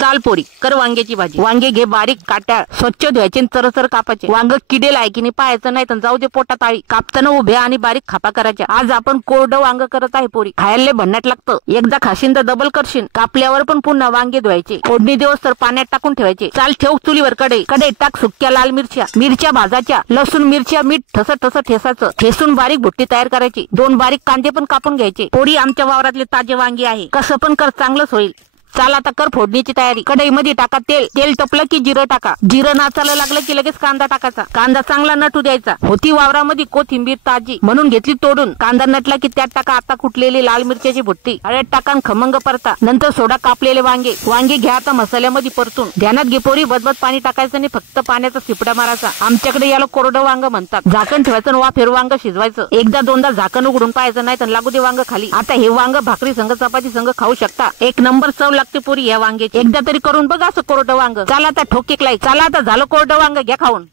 चाल पोरी कर वांग्याची भाजी। वांगे घे बारीक काट्या स्वच्छ धुवायचे चरचर कापायचे। वांग किडेल आहे की नाही पाहायचं नाही तर जाऊ दे पोटात आळी। कापताना उभ्या आणि बारीक खापा करायच्या। आज आपण कोरडं वांग करत आहे पोरी, खायला भन्नाट लागतं। एकदा खाशीन तर डबल करशील। कापल्यावर पण पुन्हा वांगे धुवायचे, फोडणी दिवस तर पाण्यात टाकून ठेवायचे। चाल ठेव चुलीवर कढई टाक सुक्या लाल मिरच्या भाजायच्या, लसूण मिरच्या मीठ ठस ठेसाचं, ठेसून बारीक भुट्टी तयार करायची। 2 बारीक कांदे पण कापून घ्यायचे। पोरी आमच्या वावरातले ताजे वांगे आहे, कसं पण कर चांगलंच होईल। चाल आता कर फोडणीची तयारी। कढईमध्ये टाका तेल टपलं की जिरं टाका। जिरं नाचायला लागलं की लगेच कांदा टाकायचा। कांदा चांगला नटू द्यायचा। होती वावरामध्ये कोथिंबीर ताजी म्हणून घेतली तोडून। कांदा नटला की त्यात टाका आता कुटलेली लाल मिरच्याची भुट्टी, हळद टाका खमंग परता, नंतर सोडा कापलेले वांगे घ्या आता मसाल्यामध्ये परतून। ध्यानात घे पोरी बदबद पाणी टाकायचं नाही, फक्त पाण्याचा शिपडा मारायचा। आमच्याकडे याला कोरडं वांग म्हणतात। झाकण ठेवायचं वा फेर वांग शिजवायचं। एकदा दोनदा झाकण उघडून पाहायचं नाही तर लागू दे वांग खाली। आता हे वांग भाकरी संग चपाती संग खाऊ शकता। एक नंबर चव लागते पोरी या वांग्याची। एकदा तरी करून बघा असं कोरडं वांग। चला आता ठोके चला आता झालं कोरडं वांग, घ्या खाऊन।